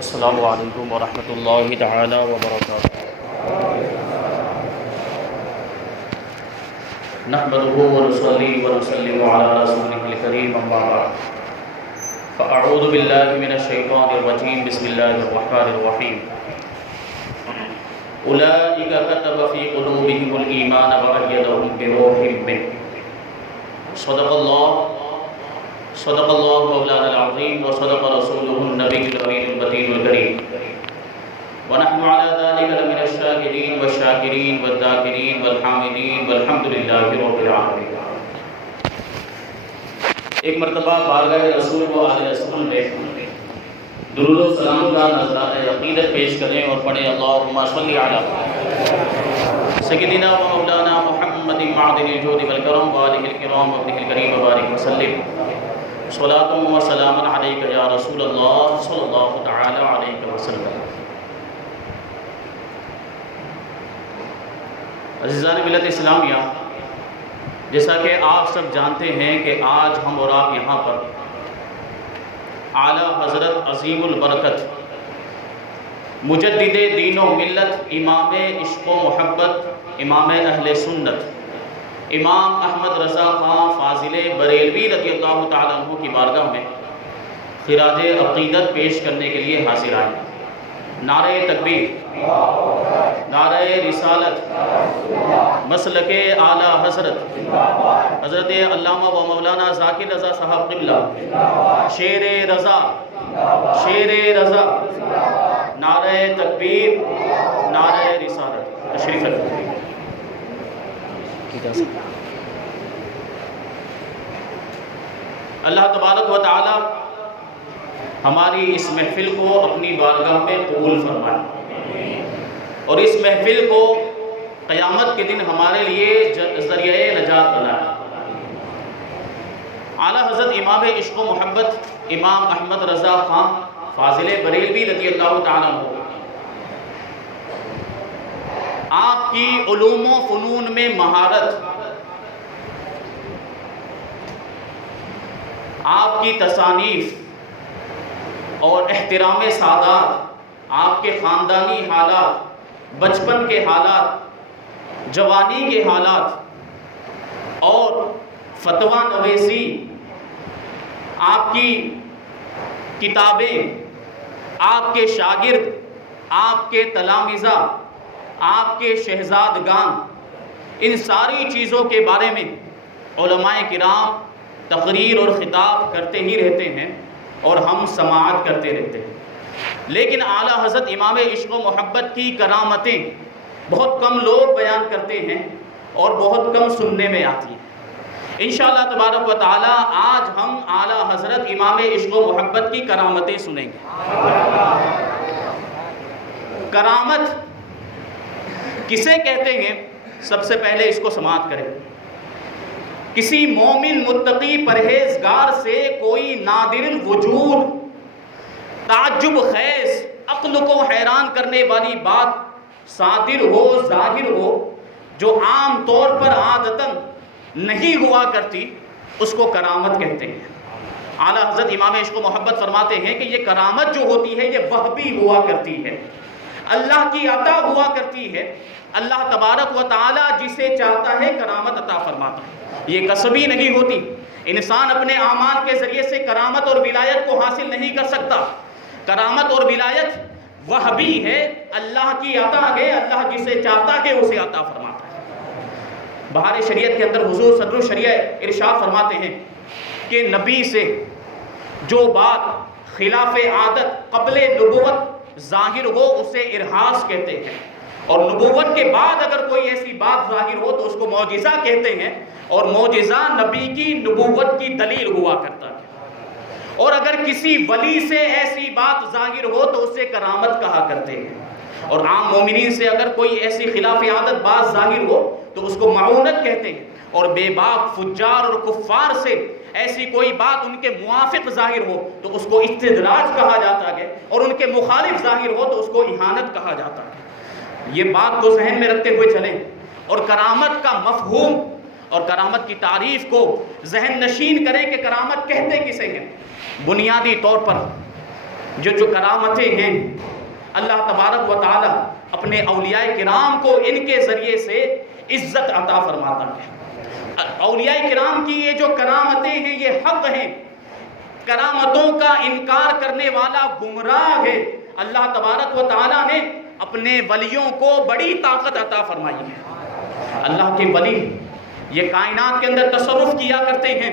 السلام علیکم ورحمۃ اللہ تعالی وبرکاتہ۔ نحمده ونصلي ونسلم على رسوله الكريم اما بعد فاعوذ بالله من الشیطان الرجیم بسم اللہ الرحمن الرحیم۔ اولئک كتب في قلوبهم الایمان وأیدهم بروح منه۔ صدق اللہ مولانا العظیم وصدق رسولہ النبی الامین المتین الکریم، ونحن على ذلك لمن الشاکرین والشاکرین والذاکرین والحامدین والحمد للہ رب العالمین۔ ایک مرتبہ بارگاہ رسول و آل رسول میں درود و سلام کا نذرانہ عقیدت پیش کریں اور پڑھیں اللہم صلی علی سیدنا و مولانا محمد معدن الجود والکرم وآلہ الکرام وابنہ الکریم وبارک وسلم۔ صلاۃ و سلام علیک یا رسول اللہ صلی اللہ تعالی علیہ وسلم۔ عزیزان ملت اسلامیہ، جیسا کہ آپ سب جانتے ہیں کہ آج ہم اور آپ یہاں پر اعلیٰ حضرت عظیم البرکت مجدد دین و ملت، امام عشق و محبت، امام اہل سنت، امام احمد رضا خان فاضل بریلوی رضی اللہ تعالیٰ عنہ کی بارگاہ میں خراج عقیدت پیش کرنے کے لیے حاضر آئے۔ نعرہ تکبیر، نعرہ رسالت، مسلک اعلیٰ حضرت حضرت علامہ و مولانا ذاکر رضا صاحب قبلہ، شیر رضا، شیر رضا، نعرہ تکبیر، نعرہ رسالت، تشریف رکھیں۔ اللہ تبارک و تعالی ہماری اس محفل کو اپنی بارگاہ میں قبول فرمائے اور اس محفل کو قیامت کے دن ہمارے لیے ذریعہ نجات بنائے۔ اعلیٰ حضرت امام عشق و محبت امام احمد رضا خان فاضل بریلوی رضی اللہ تعالیٰ عنہ آپ کی علوم و فنون میں مہارت، آپ کی تصانیف اور احترام سادات، آپ کے خاندانی حالات، بچپن کے حالات، جوانی کے حالات اور فتویٰ نویسی، آپ کی کتابیں، آپ کے شاگرد، آپ کے تلامذہ، آپ کے شہزادگان، ان ساری چیزوں کے بارے میں علماء کرام تقریر اور خطاب کرتے ہی رہتے ہیں اور ہم سماعت کرتے رہتے ہیں، لیکن اعلیٰ حضرت امام عشق و محبت کی کرامتیں بہت کم لوگ بیان کرتے ہیں اور بہت کم سننے میں آتی ہیں۔ انشاءاللہ تبارک و تعالی آج ہم اعلیٰ حضرت امام عشق و محبت کی کرامتیں سنیں گے۔ کرامت کسے کہتے ہیں؟ سب سے پہلے اس کو سماعت کریں۔ کسی مومن متقی پرہیزگار سے کوئی نادر الوجود، تعجب خیز، عقل کو حیران کرنے والی بات صادر ہو، ظاہر ہو، جو عام طور پر عادتاً نہیں ہوا کرتی، اس کو کرامت کہتے ہیں۔ اعلیٰ حضرت امام عشق و محبت فرماتے ہیں کہ یہ کرامت جو ہوتی ہے یہ وہبی ہوا کرتی ہے، اللہ کی عطا ہوا کرتی ہے۔ اللہ تبارک و تعالی جسے چاہتا ہے کرامت عطا فرماتا ہے، یہ کسبی نہیں ہوتی۔ انسان اپنے اعمال کے ذریعے سے کرامت اور ولایت کو حاصل نہیں کر سکتا۔ کرامت اور ولایت وہبی ہے، اللہ کی عطا ہے، اللہ جسے چاہتا ہے اسے عطا فرماتا ہے۔ بہار شریعت کے اندر حضور صدر الشریعہ ارشاد فرماتے ہیں کہ نبی سے جو بات خلاف عادت قبل نبوت ظاہر ہو اسے ارہاس کہتے ہیں، اور نبوت کے بعد اگر کوئی ایسی بات ظاہر ہو تو اس کو معجزہ کہتے ہیں، اور معجزہ نبی کی نبوت کی دلیل ہوا کرتا ہے۔ اور اگر کسی ولی سے ایسی بات ظاہر ہو تو اسے کرامت کہا کرتے ہیں، اور عام مومنین سے اگر کوئی ایسی خلاف عادت بات ظاہر ہو تو اس کو معونت کہتے ہیں، اور بے باک فجار اور کفار سے ایسی کوئی بات ان کے موافق ظاہر ہو تو اس کو استدراج کہا جاتا ہے، اور ان کے مخالف ظاہر ہو تو اس کو اہانت کہا جاتا ہے۔ یہ بات کو ذہن میں رکھتے ہوئے چلیں، اور کرامت کا مفہوم اور کرامت کی تعریف کو ذہن نشین کریں کہ کرامت کہتے کسے ہیں۔ بنیادی طور پر جو کرامتیں ہیں اللہ تبارک و تعالی اپنے اولیاء کرام کو ان کے ذریعے سے عزت عطا فرماتا ہے۔ اولیاء کرام کی یہ جو کرامتیں ہیں یہ حق ہیں، کرامتوں کا انکار کرنے والا گمراہ ہے۔ اللہ تبارک و تعالیٰ نے اپنے ولیوں کو بڑی طاقت عطا فرمائی ہے۔ اللہ کے ولی یہ کائنات کے اندر تصرف کیا کرتے ہیں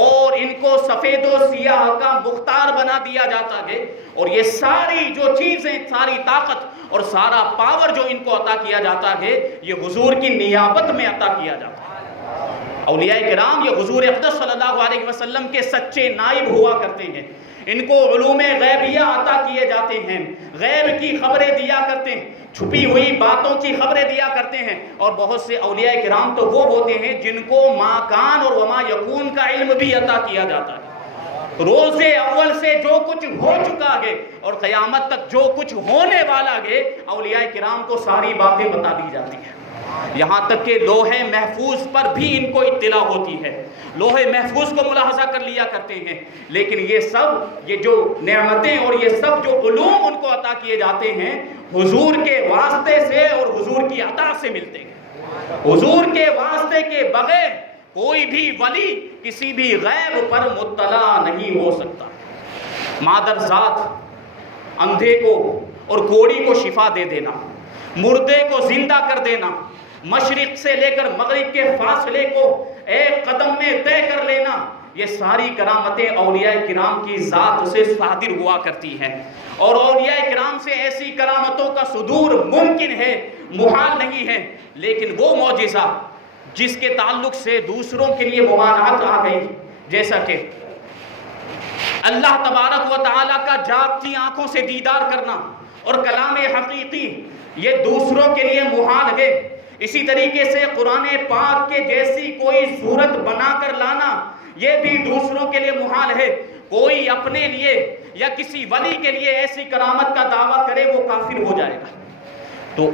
اور ان کو سفید و سیاہ کا مختار بنا دیا جاتا ہے، اور یہ ساری جو چیزیں، ساری طاقت اور سارا پاور جو ان کو عطا کیا جاتا ہے یہ حضور کی نیابت میں عطا کیا جاتا ہے۔ اولیاء کرام یہ حضور اقدس صلی اللہ علیہ وسلم کے سچے نائب ہوا کرتے ہیں۔ ان کو علوم غیبیہ عطا کیے جاتے ہیں، غیب کی خبریں دیا کرتے ہیں، چھپی ہوئی باتوں کی خبریں دیا کرتے ہیں۔ اور بہت سے اولیاء کرام تو وہ ہوتے ہیں جن کو ما کان اور وما یکون کا علم بھی عطا کیا جاتا ہے۔ روز اول سے جو کچھ ہو چکا ہے اور قیامت تک جو کچھ ہونے والا ہے، اولیاء کرام کو ساری باتیں بتا دی جاتی ہیں۔ یہاں تک کہ لوح محفوظ پر بھی ان کو اطلاع ہوتی ہے، لوح محفوظ کو ملاحظہ کر لیا کرتے ہیں۔ لیکن یہ جو نعمتیں اور یہ سب جو علوم ان کو عطا کیے جاتے ہیں حضور کے واسطے سے اور حضور کی عطا سے ملتے ہیں۔ حضور کے واسطے کے بغیر کوئی بھی ولی کسی بھی غیب پر مطلع نہیں ہو سکتا۔ مادر ذات اندھے کو اور کوڑی کو شفا دے دینا، مردے کو زندہ کر دینا، مشرق سے لے کر مغرب کے فاصلے کو ایک قدم میں طے کر لینا، یہ ساری کرامتیں اولیاء کرام کی ذات سے صادر ہوا کرتی ہیں۔ اور اولیاء کرام سے ایسی کرامتوں کا صدور ممکن ہے، محال نہیں ہے۔ لیکن وہ معجزہ جس کے تعلق سے دوسروں کے لیے ممانعت آ گئی، جیسا کہ اللہ تبارک و تعالیٰ کا جاگتی آنکھوں سے دیدار کرنا اور کلام حقیقی، یہ دوسروں کے لیے محال ہے۔ اسی طریقے سے قرآن پاک کے جیسی کوئی صورت بنا کر لانا یہ بھی دوسروں کے لیے محال ہے۔ کوئی اپنے لیے یا کسی ولی کے لیے ایسی کرامت کا دعویٰ کرے وہ کافر ہو جائے گا۔ تو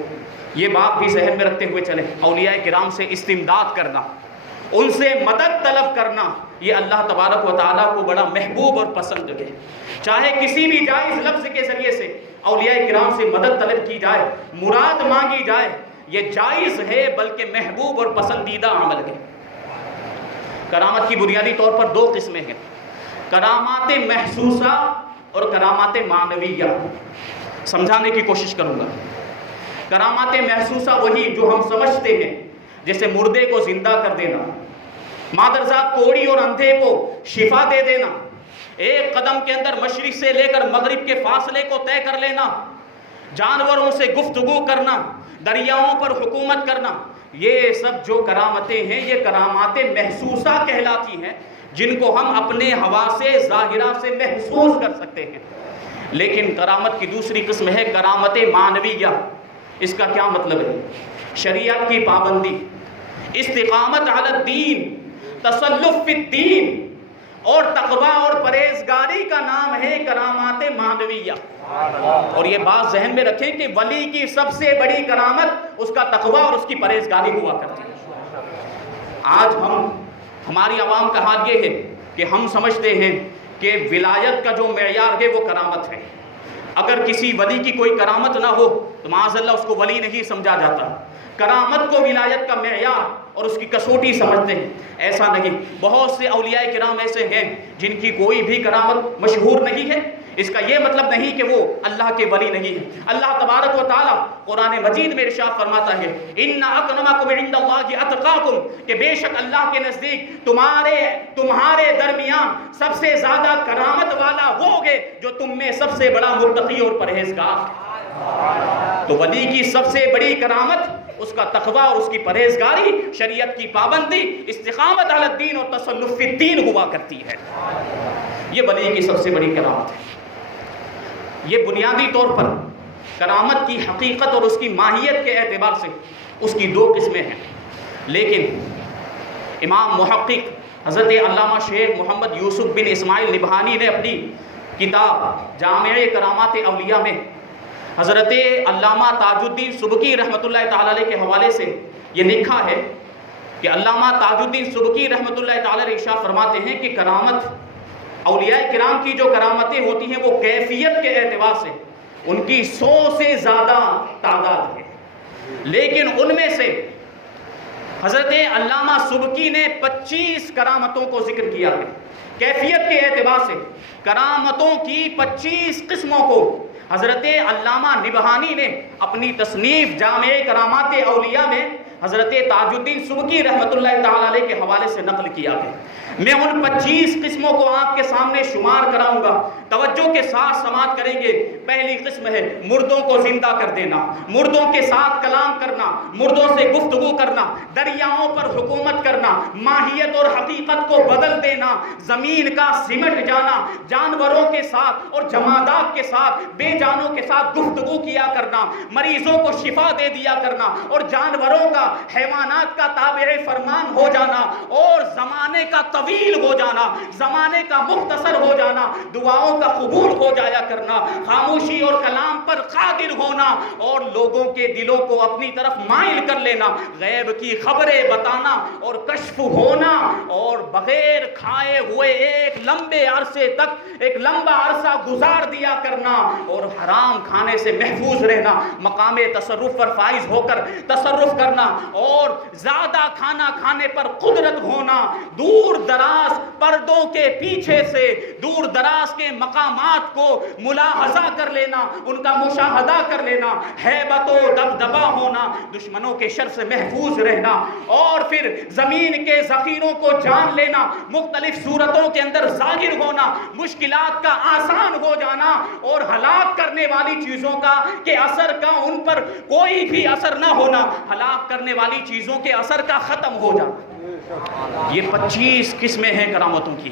یہ بات بھی ذہن میں رکھتے ہوئے چلیں، اولیاء کرام سے استمداد کرنا، ان سے مدد طلب کرنا، یہ اللہ تبارک و تعالیٰ کو بڑا محبوب اور پسند ہے۔ چاہے کسی بھی جائز لفظ کے ذریعے سے اولیاء کرام سے مدد طلب کی جائے، مراد مانگی جائے، یہ جائز ہے بلکہ محبوب اور پسندیدہ عمل ہے۔ کرامت کی بنیادی طور پر دو قسمیں ہیں، کرامات محسوسہ اور کرامات معنویہ۔ سمجھانے کی کوشش کروں گا۔ کرامات محسوسہ وہی جو ہم سمجھتے ہیں، جیسے مردے کو زندہ کر دینا، مادرزاد کوڑی اور اندھے کو شفا دے دینا، ایک قدم کے اندر مشرق سے لے کر مغرب کے فاصلے کو طے کر لینا، جانوروں سے گفتگو کرنا، دریاؤں پر حکومت کرنا، یہ سب جو کرامتیں ہیں یہ کرامات محسوسہ کہلاتی ہیں، جن کو ہم اپنے حواس ظاہرہ سے محسوس کر سکتے ہیں۔ لیکن کرامت کی دوسری قسم ہے کرامت معنویہ۔ اس کا کیا مطلب ہے؟ شریعت کی پابندی، استقامت علی الدین، تسلف فی الدین اور تقوی اور پرہیزگاری کا نام ہے کرامات معنویہ۔ اور یہ بات ذہن میں رکھیں کہ ولی کی سب سے بڑی کرامت اس کا تقوی اور اس کی پرہیزگاری ہوا کرتی ہے۔ آج ہماری عوام کا حال یہ ہے کہ ہم سمجھتے ہیں کہ ولایت کا جو معیار ہے وہ کرامت ہے۔ اگر کسی ولی کی کوئی کرامت نہ ہو تو معاذ اللہ اس کو ولی نہیں سمجھا جاتا۔ کرامت کو ولایت کا معیار اور اس کی کسوٹی سمجھتے ہیں، ایسا نہیں۔ بہت سے اولیاء کرام ایسے ہیں جن کی کوئی بھی کرامت مشہور نہیں ہے، اس کا یہ مطلب نہیں کہ وہ اللہ کے ولی نہیں ہے۔ اللہ تبارک و تعالیٰ قرآن مجید میں ارشاد فرماتا ہے ان اکرمکم عند اللہ اتقاکم، کہ بے شک اللہ کے نزدیک تمہارے درمیان سب سے زیادہ کرامت والا وہ ہوگے جو تم میں سب سے بڑا متقی اور پرہیزگار ہے۔ تو ولی کی سب سے بڑی کرامت اس کا تقوی اور اس کی پرہیزگاری، شریعت کی پابندی، استقامت علی الدین اور تسلف فی الدین ہوا کرتی ہے۔ یہ ولی کی سب سے بڑی کرامت ہے۔ یہ بنیادی طور پر کرامت کی حقیقت اور اس کی ماہیت کے اعتبار سے اس کی دو قسمیں ہیں۔ لیکن امام محقق حضرت علامہ شیخ محمد یوسف بن اسماعیل نبہانی نے اپنی کتاب جامع کرامات اولیاء میں حضرت علامہ تاج الدین سبکی رحمۃ اللہ تعالی علیہ کے حوالے سے یہ لکھا ہے کہ علامہ تاج الدین سبکی رحمۃ اللہ تعالی علیہ ارشاد فرماتے ہیں کہ کرامت اولیاء کرام کی جو کرامتیں ہوتی ہیں وہ کیفیت کے اعتبار سے ان کی 100 سے زیادہ تعداد ہے، لیکن ان میں سے حضرت علامہ سبکی نے 25 کرامتوں کو ذکر کیا ہے۔ کیفیت کے اعتبار سے کرامتوں کی 25 قسموں کو حضرت علامہ نبہانی نے اپنی تصنیف جامع کرامات اولیاء میں حضرت تاج الدین سبکی رحمۃ اللہ تعالی علیہ کے حوالے سے نقل کیا ہے۔ میں ان 25 قسموں کو آپ کے سامنے شمار کراؤں گا، توجہ کے ساتھ سماعت کریں گے۔ پہلی قسم ہے مردوں کو زندہ کر دینا، مردوں کے ساتھ کلام کرنا، مردوں سے گفتگو کرنا، دریاؤں پر حکومت کرنا، ماہیت اور حقیقت کو بدل دینا، زمین کا سمٹ جانا، جانوروں کے ساتھ اور جمادات کے ساتھ، بے جانوں کے ساتھ گفتگو کیا کرنا، مریضوں کو شفا دے دیا کرنا اور جانوروں کا، حیوانات کا تابع فرمان ہو جانا اور زمانے کا طویل ہو جانا، زمانے کا مختصر ہو جانا، دعاؤں کا قبول ہو جایا کرنا، خاموشی اور کلام پر قادر ہونا اور لوگوں کے دلوں کو اپنی طرف مائل کر لینا، غیب کی خبریں بتانا اور کشف ہونا اور بغیر کھائے ہوئے ایک لمبے عرصے تک ایک لمبا عرصہ گزار دیا کرنا اور حرام کھانے سے محفوظ رہنا، مقام تصرف پر فائز ہو کر تصرف کرنا اور زیادہ کھانا کھانے پر قدرت ہونا، دور دراز پردوں کے پیچھے سے دور دراز کے مقامات کو ملاحظہ کر لینا، ان کا مشاہدہ کر لینا، ہیبت و دبدبا ہونا، دشمنوں کے شر سے محفوظ رہنا اور پھر زمین کے ذخیروں کو جان لینا، مختلف صورتوں کے اندر ظاہر ہونا، مشکلات کا آسان ہو جانا اور ہلاک کرنے والی چیزوں کا کہ اثر کا ان پر کوئی بھی اثر نہ ہونا، ہلاک کرنے والی چیزوں کے اثر کا ختم ہو جانا۔ یہ 25 قسمیں ہیں کرامتوں کی،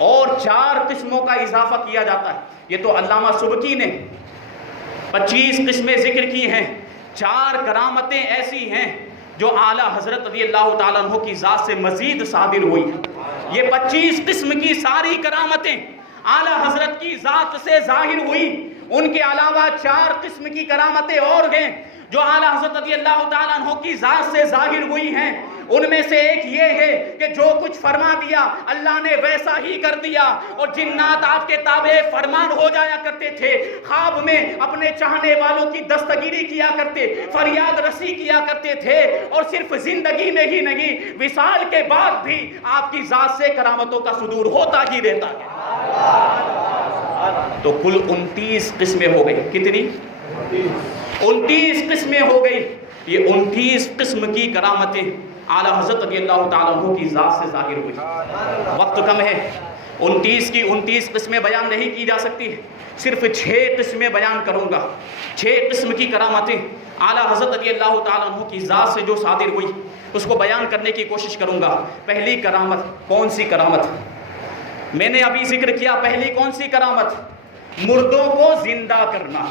اور 4 قسموں کا اضافہ کیا جاتا ہے۔ یہ تو علامہ سبکی نے 25 قسمیں ذکر کی ہیں، 4 کرامتیں ایسی ہیں جو اعلیٰ حضرت رضی اللہ تعالیٰ عنہ کی ذات سے مزید صادر ہوئی ہیں۔ یہ 25 قسم کی ساری کرامتیں اعلیٰ حضرت کی ذات سے ظاہر ہوئی، ان کے علاوہ 4 قسم کی کرامتیں اور ہیں جو اعلیٰ حضرت رضی اللہ تعالیٰ عنہ کی ذات سے ظاہر ہوئی ہیں۔ ان میں سے ایک یہ ہے کہ جو کچھ فرما دیا اللہ نے ویسا ہی کر دیا، اور جنات آپ کے تابع فرمان ہو جایا کرتے تھے، خواب میں اپنے چاہنے والوں کی دستگیری کیا کرتے، فریاد رسی کیا کرتے تھے، اور صرف زندگی میں ہی نہیں وصال کے بعد بھی آپ کی ذات سے کرامتوں کا صدور ہوتا ہی رہتا ہے۔ تو کل 29 قسمیں ہو گئی۔ کتنی؟ 29 قسمیں ہو گئی۔ یہ 29 قسم کی کرامتیں اعلیٰ حضرت رضی اللہ تعالیٰ عنہ کی ذات سے ظاہر ہوئی۔ وقت کم ہے، 29 کی 29 قسمیں بیان نہیں کی جا سکتی، صرف 6 قسمیں بیان کروں گا۔ 6 قسم کی کرامتیں اعلیٰ حضرت رضی اللہ تعالیٰ عنہ کی ذات سے جو صادر ہوئی اس کو بیان کرنے کی کوشش کروں گا۔ پہلی کرامت کون سی کرامت؟ میں نے ابھی ذکر کیا، پہلی کون سی کرامت؟ مردوں کو زندہ کرنا۔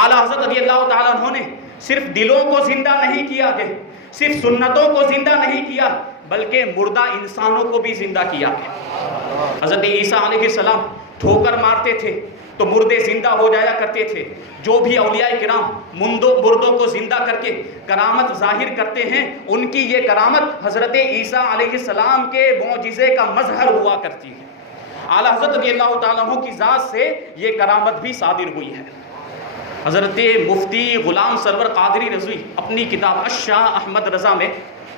اعلیٰ حضرت رضی اللہ تعالیٰ عنہ نے صرف دلوں کو زندہ نہیں کیا کہ صرف سنتوں کو زندہ نہیں کیا، بلکہ مردہ انسانوں کو بھی زندہ کیا ہے۔ حضرت عیسیٰ علیہ السلام ٹھوکر مارتے تھے تو مردے زندہ ہو جایا کرتے تھے۔ جو بھی اولیاء کرام مردوں کو زندہ کر کے کرامت ظاہر کرتے ہیں، ان کی یہ کرامت حضرت عیسیٰ علیہ السلام کے معجزے کا مظہر ہوا کرتی ہے۔ اعلیٰ حضرت رضی اللہ تعالیٰ عنہ کی ذات سے یہ کرامت بھی صادر ہوئی ہے۔ حضرت مفتی غلام سرور قادری رضوی اپنی کتاب الشاہ احمد رضا میں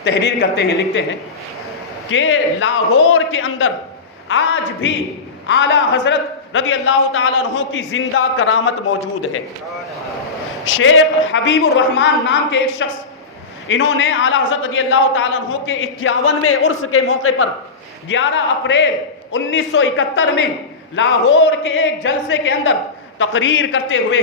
تحریر کرتے ہیں، لکھتے ہیں کہ لاہور کے اندر آج بھی اعلیٰ حضرت رضی اللہ تعالیٰ عنہ کی زندہ کرامت موجود ہے۔ شیخ حبیب الرحمن نام کے ایک شخص، انہوں نے اعلیٰ حضرت رضی اللہ تعالیٰ عنہ کے 51ویں عرس کے موقع پر 11 اپریل 1971 میں لاہور کے ایک جلسے کے اندر تقریر کرتے ہوئے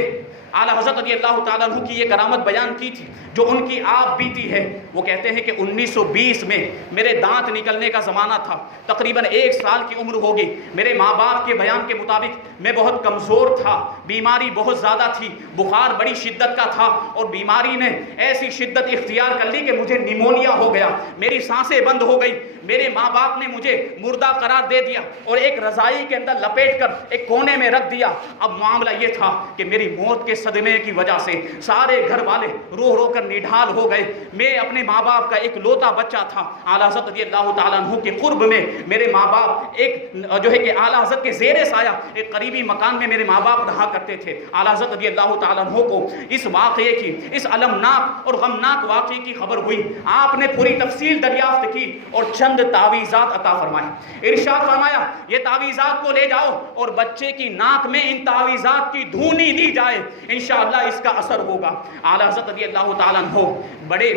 اعلیٰ حضرت رضی اللہ تعالیٰ عنہ کی یہ کرامت بیان کی تھی جو ان کی آپ بیتی ہے۔ وہ کہتے ہیں کہ 1920 میں میرے دانت نکلنے کا زمانہ تھا، تقریباً 1 سال کی عمر ہوگی۔ میرے ماں باپ کے بیان کے مطابق میں بہت کمزور تھا، بیماری بہت زیادہ تھی، بخار بڑی شدت کا تھا، اور بیماری نے ایسی شدت اختیار کر لی کہ مجھے نیمونیا ہو گیا، میری سانسیں بند ہو گئی، میرے ماں باپ نے مجھے مردہ قرار دے دیا اور ایک رضائی کے اندر لپیٹ کر ایک کونے میں رکھ دیا۔ اب معاملہ یہ تھا کہ میری موت کے صدمے کی وجہ سے سارے گھر والے رو رو کر نڈھال ہو گئے۔ میں اپنے ماں باپ کا ایک لوتا بچہ تھا۔ اعلیٰ حضرت رضی اللہ تعالیٰ عنہ کے قرب میں میرے ماں باپ ایک جو ہے کہ اعلیٰ حضرت کے زیر سایہ ایک قریبی مکان میں میرے ماں باپ رہا کرتے تھے۔ اعلیٰ حضرت رضی اللہ تعالیٰ عنہ کو اس واقعے کی، اس المناک اور غمناک واقعے کی خبر ہوئی۔ آپ نے پوری تفصیل دریافت کی اور چند تعویذات عطا فرمائے۔ ارشاد فرمایا یہ تعویذات کو لے جاؤ اور بچے کی ناک میں ان تعویذات کی دھونی دی جائے، انشاءاللہ اس کا اثر ہوگا۔ اعلیٰ حضرت رضی اللہ تعالیٰ عنہ بڑے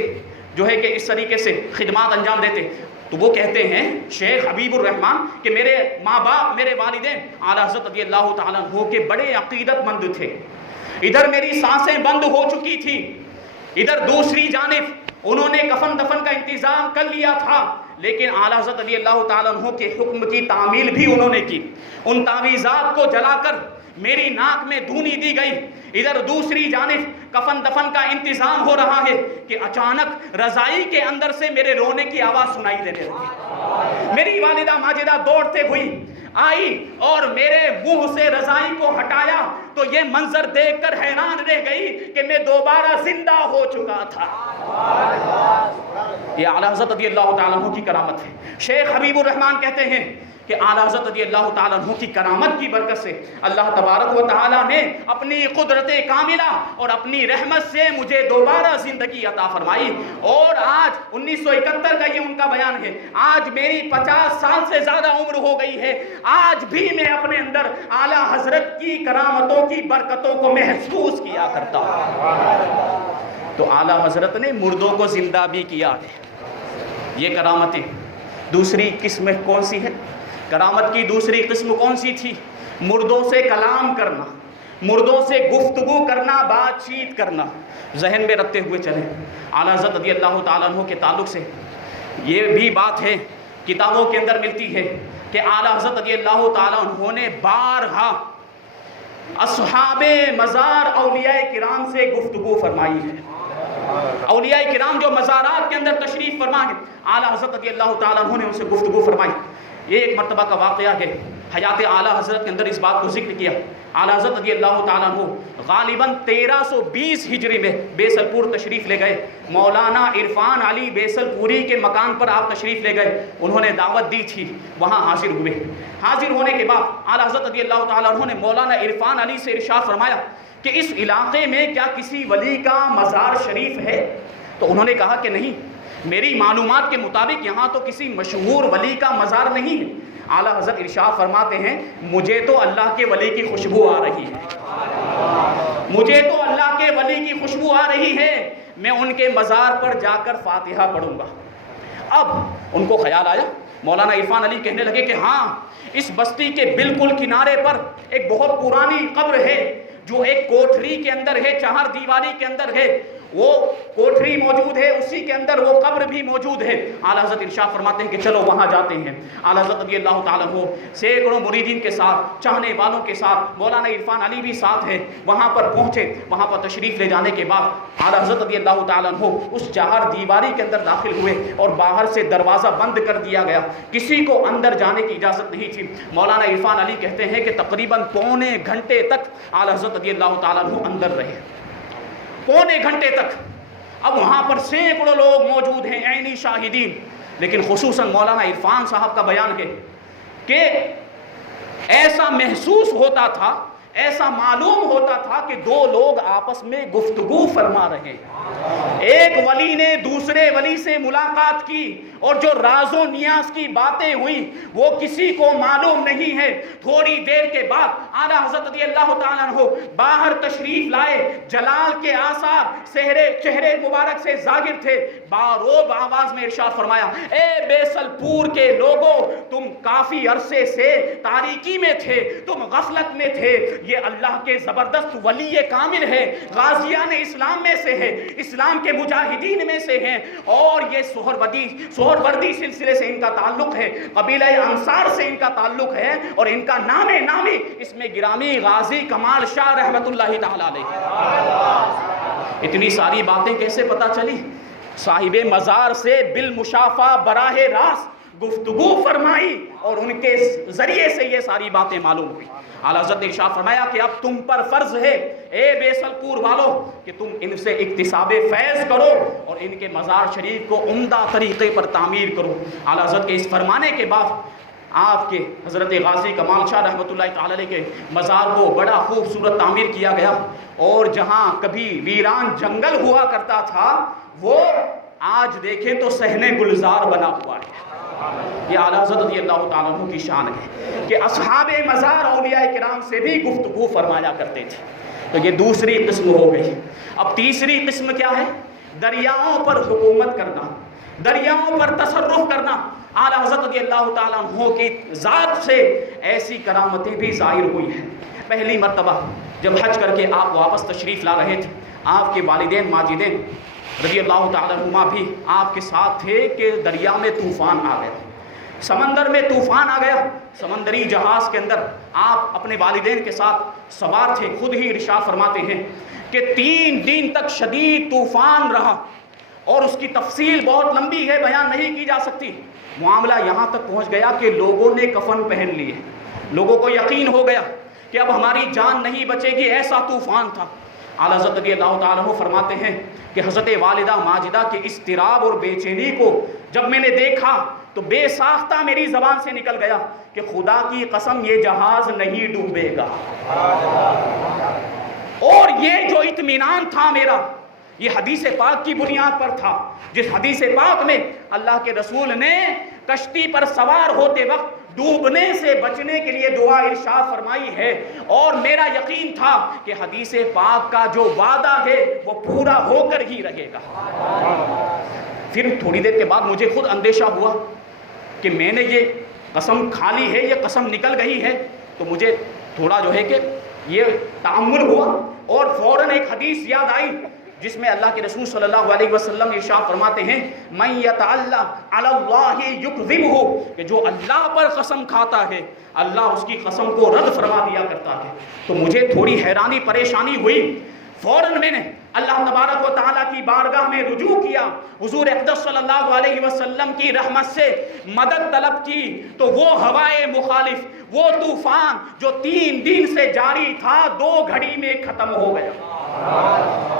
جو ہے کہ اس طریقے سے خدمات انجام دیتے، تو وہ کہتے ہیں شیخ حبیب الرحمن کہ میرے ماں باپ، میرے والدین اعلیٰ حضرت رضی اللہ تعالیٰ عنہ کے بڑے عقیدت مند تھے۔ ادھر میری سانسیں بند ہو چکی تھی، ادھر دوسری جانب انہوں نے کفن دفن کا انتظام کر لیا تھا، لیکن اعلیٰ حضرت رضی اللہ تعالیٰ عنہ کے حکم کی تعمیل بھی انہوں نے کی۔ ان تعویذات کو جلا کر میری ناک میں دھونی دی گئی، ادھر دوسری جانب کفن دفن کا انتظام ہو رہا ہے کہ اچانک رضائی کے اندر سے میرے رونے کی آواز سنائی دینے لگی۔ میری والدہ ماجدہ دوڑتے ہوئی آئی اور میرے منہ سے رضائی کو ہٹایا تو یہ منظر دیکھ کر حیران رہ گئی کہ میں دوبارہ زندہ ہو چکا تھا۔ یہ اعلیٰ حضرت رضی اللہ تعالیٰ عنہ کی کرامت ہے۔ شیخ حبیب الرحمن کہتے ہیں کہ اعلیٰ حضرت رضی اللہ تعالیٰ عنہ کی کرامت کی برکت سے اللہ تبارک و تعالیٰ نے اپنی قدرت کاملہ اور اپنی رحمت سے مجھے دوبارہ زندگی عطا فرمائی، اور آج 1971 کا یہ ان کا بیان ہے، آج میری 50 سال سے زیادہ عمر ہو گئی ہے، آج بھی میں اپنے اندر اعلیٰ حضرت کی کرامتوں کی برکتوں کو محسوس کیا کرتا ہوں۔ تو اعلیٰ حضرت نے مردوں کو زندہ بھی کیا ہے، یہ کرامتیں۔ دوسری قسم کون سی ہے؟ کرامت کی دوسری قسم کون سی تھی؟ مردوں سے کلام کرنا، مردوں سے گفتگو کرنا، بات چیت کرنا۔ ذہن میں رکھتے ہوئے چلیں، اعلیٰ حضرت رضی اللہ تعالیٰ عنہ کے تعلق سے یہ بھی بات ہے، کتابوں کے اندر ملتی ہے کہ اعلیٰ حضرت رضی اللہ تعالیٰ عنہ نے بارہا اصحاب مزار اولیاء کرام سے گفتگو فرمائی ہے۔ اولیاء کرام جو مزارات کے اندر تشریف فرما ہے، اعلیٰ حضرت رضی اللہ تعالیٰ عنہ نے ان سے گفتگو فرمائی۔ یہ ایک مرتبہ کا واقعہ ہے، حیات اعلیٰ حضرت کے اندر اس بات کو ذکر کیا۔ اعلیٰ حضرت رضی اللہ تعالیٰ عنہ غالباً 1320 ہجری میں بیسل پور تشریف لے گئے۔ مولانا عرفان علی بیسل پوری کے مکان پر آپ تشریف لے گئے، انہوں نے دعوت دی تھی، وہاں حاضر ہوئے۔ حاضر ہونے کے بعد اعلیٰ حضرت رضی اللہ تعالیٰ عنہ نے مولانا عرفان علی سے ارشاد فرمایا کہ اس علاقے میں کیا کسی ولی کا مزار شریف ہے؟ تو انہوں نے کہا کہ نہیں، میری معلومات کے مطابق یہاں تو کسی مشہور ولی کا مزار نہیں ہے۔ اعلیٰ حضرت ارشاد فرماتے ہیں مجھے تو اللہ کے ولی کی خوشبو آ رہی ہے، مجھے تو اللہ کے ولی کی خوشبو آ رہی ہے، میں ان کے مزار پر جا کر فاتحہ پڑھوں گا۔ اب ان کو خیال آیا، مولانا عرفان علی کہنے لگے کہ ہاں، اس بستی کے بالکل کنارے پر ایک بہت پرانی قبر ہے جو ایک کوٹھری کے اندر ہے، چہار دیواری کے اندر ہے، وہ کوٹھری موجود ہے، اسی کے اندر وہ قبر بھی موجود ہے۔ اعلیٰ حضرت ارشاد فرماتے ہیں کہ چلو وہاں جاتے ہیں۔ اعلیٰ حضرت رضی اللہ تعالیٰ عنہ سینکڑوں مریدین کے ساتھ، چاہنے والوں کے ساتھ، مولانا عرفان علی بھی ساتھ ہیں، وہاں پر پہنچے۔ وہاں پر تشریف لے جانے کے بعد اعلیٰ حضرت رضی اللہ تعالیٰ عنہ اس چہار دیواری کے اندر داخل ہوئے اور باہر سے دروازہ بند کر دیا گیا، کسی کو اندر جانے کی اجازت نہیں تھی۔ مولانا عرفان علی کہتے ہیں کہ تقریباً پونے گھنٹے تک اعلیٰ حضرت رضی اللہ تعالیٰ عنہ اندر رہے، پونے گھنٹے تک۔ اب وہاں پر سینکڑوں لوگ موجود ہیں، عینی شاہدین، لیکن خصوصاً مولانا عرفان صاحب کا بیان ہے کہ ایسا محسوس ہوتا تھا، ایسا معلوم ہوتا تھا کہ دو لوگ آپس میں گفتگو فرما رہے ہیں۔ ایک ولی نے دوسرے ولی سے ملاقات کی اور جو راز و نیاز کی باتیں ہوئی وہ کسی کو معلوم نہیں ہے۔ تھوڑی دیر کے بعد اعلیٰ حضرت رضی اللہ تعالیٰ عنہ باہر تشریف لائے، جلال کے آثار چہرے مبارک سے ظاہر تھے۔ باروب آواز میں ارشاد فرمایا، اے بیسل پور کے لوگوں، تم کافی عرصے سے تاریکی میں تھے، تم غفلت میں تھے، یہ اللہ کے زبردست ولی کامل ہے، غازیان اسلام میں سے ہے، اسلام کے مجاہدین میں سے ہیں، اور یہ سہروردی سلسلے سے ان کا تعلق ہے، قبیلہ انصار سے ان کا تعلق ہے، اور ان کا نام نامی اس میں گرامی غازی کمال شاہ رحمت اللہ تعالی علیہ۔ اتنی ساری باتیں کیسے پتہ چلی؟ صاحب مزار سے بالمشافہ براہ راست گفتگو فرمائی اور ان کے ذریعے سے یہ ساری باتیں معلوم ہوئی۔ اعلیٰ حضرت نے ارشاد فرمایا کہ اب تم پر فرض ہے اے بیسل پور والو کہ تم ان سے اکتساب فیض کرو اور ان کے مزار شریف کو عمدہ طریقے پر تعمیر کرو۔ اعلیٰ حضرت کے اس فرمانے کے بعد آپ کے حضرت غازی کمال شاہ رحمۃ اللہ تعالی علیہ کے مزار کو بڑا خوبصورت تعمیر کیا گیا، اور جہاں کبھی ویران جنگل ہوا کرتا تھا وہ آج دیکھیں تو صحن گلزار بنا ہوا ہے۔ یہ اعلیٰ حضرت رضی اللہ تعالیٰ عنہ کی شان ہے کہ اصحاب مزار اولیاء کرام سے بھی گفتگو فرمایا کرتے تھے۔ تو یہ دوسری قسم ہو گئی۔ اب تیسری قسم کیا ہے؟ دریاؤں پر حکومت کرنا، دریاؤں پر تصرف کرنا۔ اعلیٰ حضرت رضی اللہ تعالیٰ عنہ کی ذات سے ایسی کرامتیں بھی ظاہر ہوئی ہیں۔ پہلی مرتبہ جب حج کر کے آپ واپس تشریف لا رہے تھے، آپ کے والدین ماجدین رضی اللہ تعالیٰ عنہما بھی آپ کے ساتھ تھے کہ دریا میں طوفان آ گیا، سمندر میں طوفان آ گیا۔ سمندری جہاز کے اندر آپ اپنے والدین کے ساتھ سوار تھے۔ خود ہی ارشاد فرماتے ہیں کہ 3 دن تک شدید طوفان رہا، اور اس کی تفصیل بہت لمبی ہے، بیان نہیں کی جا سکتی۔ معاملہ یہاں تک پہنچ گیا کہ لوگوں نے کفن پہن لیے، لوگوں کو یقین ہو گیا کہ اب ہماری جان نہیں بچے گی، ایسا طوفان تھا۔ اعلیٰ حضرت رضی اللہ تعالیٰ عنہ فرماتے ہیں کہ حضرت والدہ ماجدہ کے اضطراب اور بے چینی کو جب میں نے دیکھا تو بے ساختہ میری زبان سے نکل گیا کہ خدا کی قسم یہ جہاز نہیں ڈوبے گا۔ اور یہ جو اطمینان تھا میرا، یہ حدیث پاک کی بنیاد پر تھا، جس حدیث پاک میں اللہ کے رسول نے کشتی پر سوار ہوتے وقت ڈوبنے سے بچنے کے لیے دعا ارشاد فرمائی ہے، اور میرا یقین تھا کہ حدیث پاک کا جو وعدہ ہے وہ پورا ہو کر ہی رہے گا۔ پھر تھوڑی دیر کے بعد مجھے خود اندیشہ ہوا کہ میں نے یہ قسم کھا لی ہے، یہ قسم نکل گئی ہے، تو مجھے تھوڑا جو ہے کہ یہ تأمل ہوا، اور فوراً ایک حدیث یاد آئی جس میں اللہ کے رسول صلی اللہ علیہ وسلم ارشاد فرماتے ہیں من یتعلی علی اللہ یکذبہ، کہ جو اللہ پر قسم کھاتا ہے اللہ اس کی قسم کو رد فرما دیا کرتا ہے۔ تو مجھے تھوڑی حیرانی پریشانی ہوئی، فوراً میں نے اللہ تبارک و تعالیٰ کی بارگاہ میں رجوع کیا، حضور اقدس صلی اللہ علیہ وسلم کی رحمت سے مدد طلب کی، تو وہ ہوائے مخالف، وہ طوفان جو 3 دن سے جاری تھا 2 گھڑی میں ختم ہو گیا،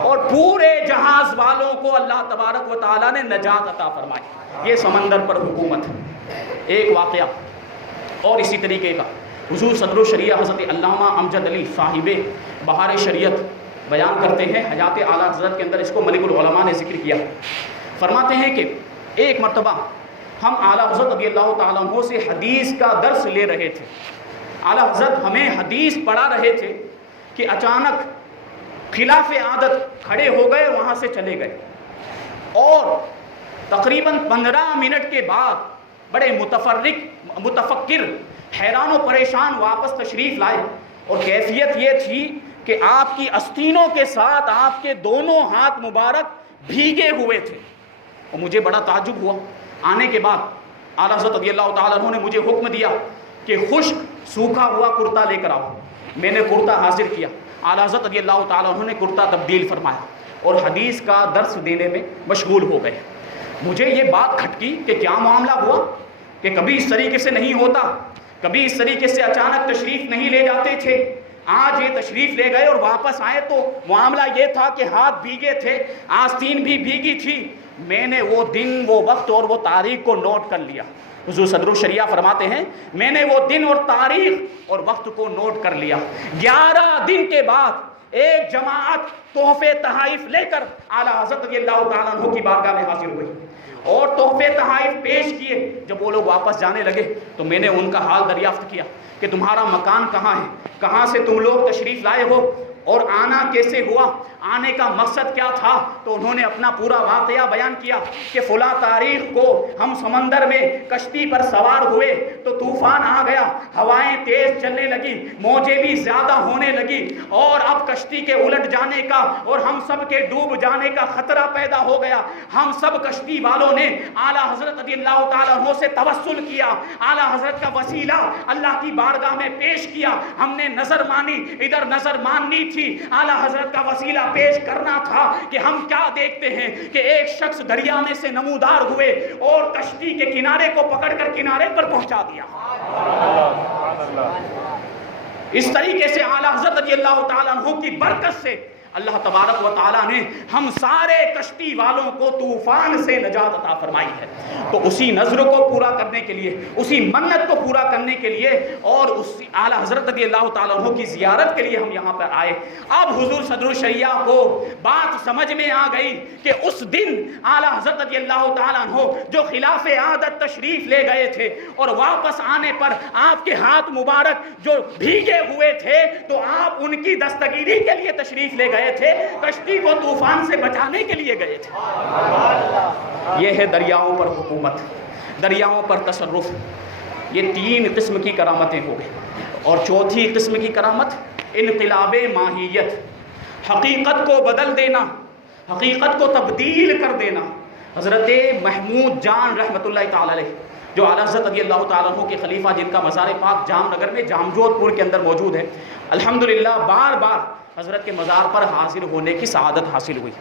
اور پورے جہاز والوں کو اللہ تبارک و تعالیٰ نے نجات عطا فرمائی۔ یہ سمندر پر حکومت۔ ایک واقعہ اور اسی طریقے کا حضور صدر الشریعہ حضرت علامہ امجد علی صاحب بہار شریعت بیان کرتے ہیں، حیات اعلیٰ حضرت کے اندر اس کو ملک العلماء نے ذکر کیا۔ فرماتے ہیں کہ ایک مرتبہ ہم اعلیٰ حضرت رضی اللہ تعالیٰ عنہ سے حدیث کا درس لے رہے تھے، اعلیٰ حضرت ہمیں حدیث پڑھا رہے تھے کہ اچانک خلاف عادت کھڑے ہو گئے، وہاں سے چلے گئے، اور تقریباً 15 منٹ کے بعد بڑے متفکر حیران و پریشان واپس تشریف لائے، اور کیفیت یہ تھی کہ آپ کی آستینوں کے ساتھ آپ کے دونوں ہاتھ مبارک بھیگے ہوئے تھے، اور مجھے بڑا تعجب ہوا۔ آنے کے بعد اعلیٰ حضرت رضی اللہ تعالیٰ عنہ نے مجھے حکم دیا کہ خشک سوکھا ہوا کرتا لے کر آؤ۔ میں نے کرتا حاضر کیا، اعلیٰ حضرت رضی اللہ تعالیٰ عنہ نے کرتا تبدیل فرمایا اور حدیث کا درس دینے میں مشغول ہو گئے۔ مجھے یہ بات کھٹکی کہ کیا معاملہ ہوا کہ کبھی اس طریقے سے نہیں ہوتا، کبھی اس طریقے سے اچانک تشریف نہیں لے جاتے تھے، آج یہ تشریف لے گئے اور واپس آئے تو معاملہ یہ تھا کہ ہاتھ بھیگے تھے، آستین بھی بھیگی تھی۔ میں نے وہ دن، وہ وقت اور وہ تاریخ کو نوٹ کر لیا۔ حضور صدر الشریعہ فرماتے ہیں میں نے وہ دن اور تاریخ اور وقت کو نوٹ کر لیا۔ 11 دن کے بعد ایک جماعت تحفے تحائف لے کر اعلیٰ حضرت رضی اللہ تعالیٰ عنہ کی بارگاہ میں حاضر ہوئی اور تحفے تحائف پیش کیے۔ جب وہ لوگ واپس جانے لگے تو میں نے ان کا حال دریافت کیا کہ تمہارا مکان کہاں ہے، کہاں سے تم لوگ تشریف لائے ہو اور آنا کیسے ہوا، آنے کا مقصد کیا تھا؟ تو انہوں نے اپنا پورا واقعہ بیان کیا کہ فلاں تاریخ کو ہم سمندر میں کشتی پر سوار ہوئے تو طوفان آ گیا، ہوائیں تیز چلنے لگی، موجیں بھی زیادہ ہونے لگی، اور اب کشتی کے الٹ جانے کا اور ہم سب کے ڈوب جانے کا خطرہ پیدا ہو گیا۔ ہم سب کشتی والوں نے اعلیٰ حضرت رضی اللہ تعالیٰ عنہ سے توسل کیا، اعلیٰ حضرت کا وسیلہ اللہ کی بارگاہ میں پیش کیا، ہم نے نظر مانی، ادھر نظر ماننی تھی، اعلیٰ حضرت کا وسیلہ پیش کرنا تھا کہ ہم کیا دیکھتے ہیں کہ ایک شخص دریا میں سے نمودار ہوئے اور کشتی کے کنارے کو پکڑ کر کنارے پر پہنچا دیا۔ اس طریقے سے اعلیٰ حضرت رضی اللہ تعالیٰ عنہ کی برکت سے اللہ تبارک و تعالیٰ نے ہم سارے کشتی والوں کو طوفان سے نجات عطا فرمائی ہے۔ تو اسی نظر کو پورا کرنے کے لیے، اسی منت کو پورا کرنے کے لیے اور اسی اعلیٰ حضرت رضی اللہ تعالیٰ عنہ کی زیارت کے لیے ہم یہاں پر آئے۔ اب حضور صدر الشریعہ کو بات سمجھ میں آ گئی کہ اس دن اعلیٰ حضرت رضی اللہ تعالیٰ عنہ جو خلاف عادت تشریف لے گئے تھے اور واپس آنے پر آپ کے ہاتھ مبارک جو بھیگے ہوئے تھے، تو آپ ان کی دستگیری کے لیے تشریف لے گئے تھے، کشتی کو طوفان سے بچانے کے لیے گئے تھے۔ یہ ہے دریاؤں پر حکومت، دریاؤں پر تصرف۔ یہ 3 قسم کی کرامتیں ہو گئی۔ اور چوتھی قسم کی کرامت انقلاب ماہیت، حقیقت کو بدل دینا، حقیقت کو تبدیل کر دینا۔ حضرت محمود جان رحمۃ اللہ تعالی علیہ جو اعلیٰ حضرت رضی اللہ تعالیٰ عنہ کے خلیفہ، جن کا مزار پاک جام نگر میں جام جوت پور کے اندر موجود ہے، الحمدللہ بار بار حضرت کے مزار پر حاضر ہونے کی سعادت حاصل ہوئی۔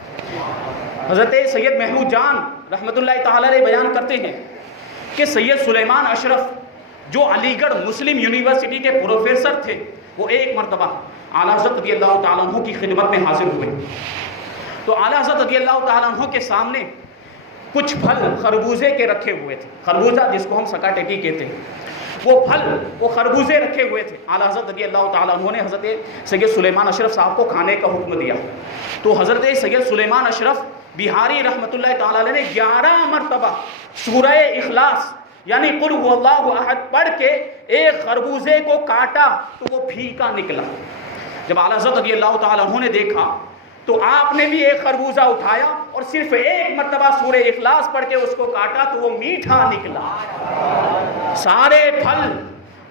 حضرت سید محمود جان رحمۃ اللہ تعالی علیہ بیان کرتے ہیں کہ سید سلیمان اشرف جو علی گڑھ مسلم یونیورسٹی کے پروفیسر تھے، وہ ایک مرتبہ اعلیٰ حضرت رضی اللہ تعالیٰ عنہ کی خدمت میں حاضر ہوئے تو اعلیٰ حضرت رضی اللہ تعالیٰ عنہ کے سامنے کچھ پھل خربوزے کے رکھے ہوئے تھے، خربوزہ جس کو ہم سکاٹیٹی کہتے ہیں، وہ پھل، وہ خربوزے رکھے ہوئے تھے۔ اعلیٰ حضرت رضی اللہ تعالیٰ عنہ نے حضرت سید سلیمان اشرف صاحب کو کھانے کا حکم دیا تو حضرت سید سلیمان اشرف بہاری رحمۃ اللہ تعالیٰ علیہ نے 11 مرتبہ سورہ اخلاص یعنی قل هو اللہ احد پڑھ کے ایک خربوزے کو کاٹا تو وہ پھیکا نکلا۔ جب اعلیٰ حضرت رضی اللہ تعالیٰ عنہ نے دیکھا تو آپ نے بھی ایک خربوزہ اٹھایا اور صرف ایک مرتبہ سورہ اخلاص پڑھ کے اس کو کاٹا تو وہ میٹھا نکلا۔ سارے پھل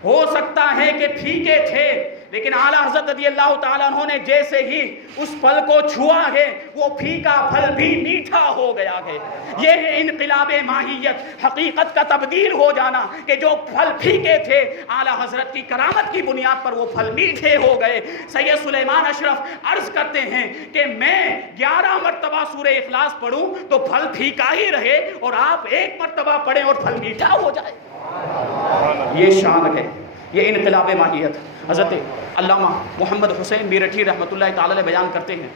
ہو سکتا ہے کہ پھیکے تھے، لیکن اعلیٰ حضرت رضی اللہ تعالیٰ عنہ نے جیسے ہی اس پھل کو چھوا ہے وہ پھیکا پھل بھی میٹھا ہو گیا ہے۔ یہ ہے انقلاب ماہیت، حقیقت کا تبدیل ہو جانا کہ جو پھل پھیکے تھے اعلیٰ حضرت کی کرامت کی بنیاد پر وہ پھل میٹھے ہو گئے۔ سید سلیمان اشرف عرض کرتے ہیں کہ میں 11 مرتبہ سورہ اخلاص پڑھوں تو پھل پھیکا ہی رہے اور آپ ایک مرتبہ پڑھیں اور پھل میٹھا ہو جائے۔ یہ شان ہے، یہ انقلاب ماہیت۔ حضرت علامہ محمد حسین میرٹھی رحمۃ اللہ تعالی علیہ بیان کرتے ہیں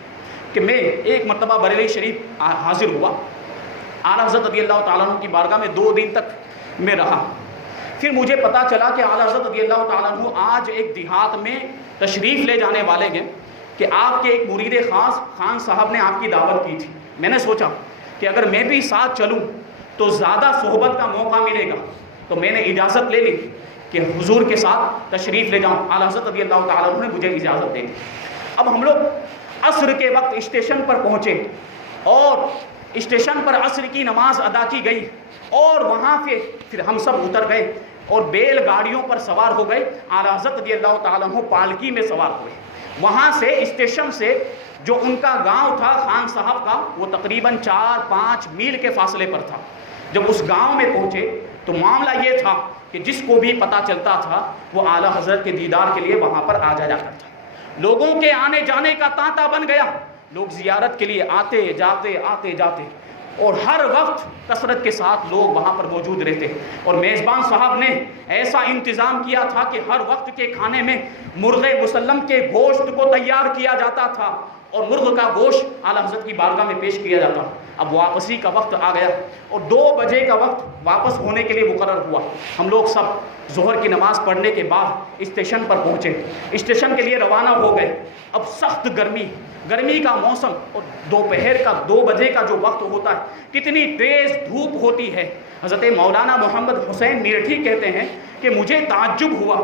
کہ میں ایک مرتبہ بریلی شریف حاضر ہوا، اعلیٰ حضرت رضی اللہ تعالیٰ عنہ کی بارگاہ میں 2 دن تک میں رہا۔ پھر مجھے پتا چلا کہ اعلیٰ حضرت رضی اللہ تعالیٰ عنہ آج ایک دیہات میں تشریف لے جانے والے ہیں کہ آپ کے ایک مرید خاص خان صاحب نے آپ کی دعوت کی تھی۔ میں نے سوچا کہ اگر میں بھی ساتھ چلوں تو زیادہ صحبت کا موقع ملے گا، تو میں نے اجازت لے لی کہ حضور کے ساتھ تشریف لے جاؤں۔ اعلیٰ حضرت رضی اللہ تعالیٰ عنہ نے مجھے اجازت دے دی۔ اب ہم لوگ عصر کے وقت اسٹیشن پر پہنچے اور اسٹیشن پر عصر کی نماز ادا کی گئی اور وہاں پھر ہم سب اتر گئے اور بیل گاڑیوں پر سوار ہو گئے۔ اعلیٰ حضرت رضی اللہ تعالیٰ عنہ پالکی میں سوار ہوئے۔ وہاں سے اسٹیشن سے جو ان کا گاؤں تھا خان صاحب کا، وہ تقریباً 4-5 میل کے فاصلے پر تھا۔ جب اس گاؤں میں پہنچے تو معاملہ یہ تھا کہ جس کو بھی پتہ چلتا تھا وہ اعلیٰ حضرت کے دیدار کے لیے وہاں پر آ جایا کرتا۔ لوگوں کے آنے جانے کا تانتا بن گیا، لوگ زیارت کے لیے آتے جاتے اور ہر وقت کثرت کے ساتھ لوگ وہاں پر موجود رہتے۔ اور میزبان صاحب نے ایسا انتظام کیا تھا کہ ہر وقت کے کھانے میں مرغ مسلم کے گوشت کو تیار کیا جاتا تھا اور مرغ کا گوشت اعلیٰ حضرت کی بارگاہ میں پیش کیا جاتا۔ اب واپسی کا وقت آ گیا اور 2 بجے کا وقت واپس ہونے کے لیے مقرر ہوا۔ ہم لوگ سب ظہر کی نماز پڑھنے کے بعد اسٹیشن پر پہنچے، اسٹیشن کے لیے روانہ ہو گئے۔ اب سخت گرمی کا موسم اور دوپہر کا 2 بجے کا جو وقت ہوتا ہے، کتنی تیز دھوپ ہوتی ہے۔ حضرت مولانا محمد حسین میرٹھی کہتے ہیں کہ مجھے تعجب ہوا